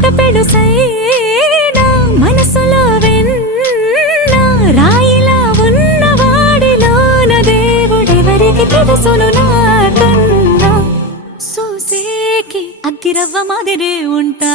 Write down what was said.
మాట పెడుసైనా మనసులో వెన్న రాయిలా ఉన్నవాడిలోన దేవుడెవరికి తెలుసును నాకన్నా. సూసేకి అగ్గిరవ్వ మాదిరే ఉంటా